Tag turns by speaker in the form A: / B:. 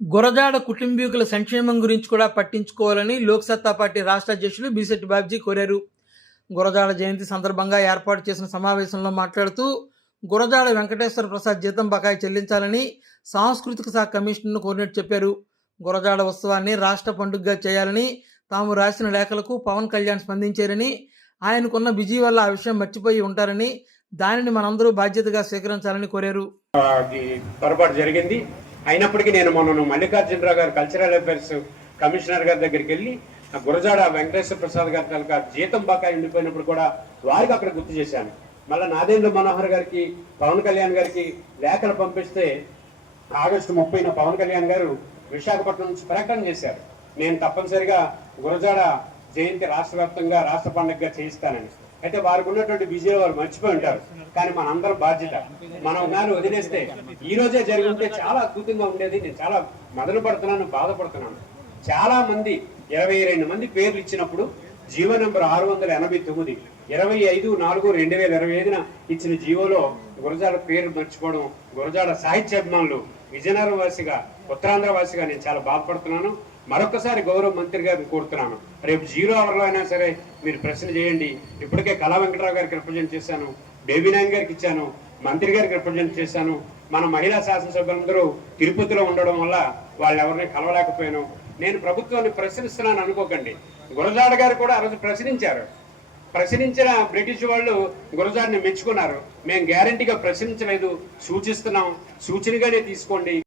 A: గురజాడ కుటుంబీకుల సంక్షేమం గురించి కూడా పట్టించుకోవాలని లోక్సత్తా పార్టీ రాష్ట్ర అధ్యక్షులు బీసెట్టి బాబ్జీ కోరారు. గురజాడ జయంతి సందర్భంగా ఏర్పాటు చేసిన సమావేశంలో మాట్లాడుతూ గురజాడ వెంకటేశ్వర ప్రసాద్ జీతం బకాయి చెల్లించాలని సాంస్కృతిక శాఖ కమిషన్ను కోరినట్టు చెప్పారు. గురజాడ ఉత్సవాన్ని రాష్ట్ర పండుగగా చేయాలని తాము రాసిన లేఖలకు పవన్ కళ్యాణ్ స్పందించారని ఆయనకున్న బిజీ వల్ల ఆ విషయం మర్చిపోయి ఉంటారని దానిని మనందరూ బాధ్యతగా స్వీకరించాలని కోరారు.
B: పొరపాటు జరిగింది. అయినప్పటికీ నేను మొన్న మల్లికార్జునరావు గారు కల్చరల్ అఫైర్స్ కమిషనర్ గారి దగ్గరికి వెళ్ళి ఆ గురజాడ వెంకటేశ్వర ప్రసాద్ గారి తాలూకా జీతం బకాయి ఉండిపోయినప్పుడు కూడా వారికి అక్కడ గుర్తు చేశాను. మళ్ళీ నాదేంద్ర మనోహర్ గారికి పవన్ కళ్యాణ్ గారికి లేఖలు పంపిస్తే ఆగస్టు ముప్పైన పవన్ కళ్యాణ్ గారు విశాఖపట్నం నుంచి ప్రకటన చేశారు. నేను తప్పనిసరిగా గురజాడ జయంతి రాష్ట్ర వ్యాప్తంగా రాష్ట్ర పండుగగా చేయిస్తానని. అయితే వారికి ఉన్నటువంటి విజయం వారు మర్చిపోయి ఉంటారు. కానీ మనందరం బాధ్యత. మనం గాని వదిలేస్తే. ఈ రోజే జరిగి ఉంటే చాలా అద్భుతంగా ఉండేది. నేను చాలా మొదలు పడుతున్నాను బాధపడుతున్నాను. చాలా మంది ఇరవై రెండు మంది పేర్లు ఇచ్చినప్పుడు జీవో నెంబర్ ఆరు వందల ఎనభై తొమ్మిది ఇరవై ఐదు నాలుగు రెండు వేల ఇరవై ఐదున ఇచ్చిన జీవోలో గురజాడ పేరు మర్చిపోవడం గురజాడ సాహిత్యాభిమానులు విజయనగరం వాసిగా ఉత్తరాంధ్ర వాసిగా నేను చాలా బాధపడుతున్నాను. మరొకసారి గౌరవ మంత్రి గారిని కోరుతున్నాను. రేపు జీరో అవర్లో అయినా సరే మీరు ప్రశ్న చేయండి. ఇప్పటికే కళా వెంకటరావు గారికి రిప్రజెంట్ చేశాను. బేబీనాయన్ గారికి ఇచ్చాను. మంత్రి గారికి రిప్రజెంట్ చేశాను. మన మహిళా శాసనసభ్యులందరూ తిరుపతిలో ఉండడం వల్ల వాళ్ళు ఎవరిని కలవలేకపోయాను. నేను ప్రభుత్వాన్ని ప్రశ్నిస్తున్నాను అనుకోకండి. గురజాడ గారు కూడా ఆ రోజు ప్రశ్నించారు. ప్రశ్నించిన బ్రిటిష్ వాళ్ళు గురజాడిని మెచ్చుకున్నారు. మేము గ్యారంటీగా ప్రశ్నించలేదు. సూచిస్తున్నాం. సూచనగానే తీసుకోండి.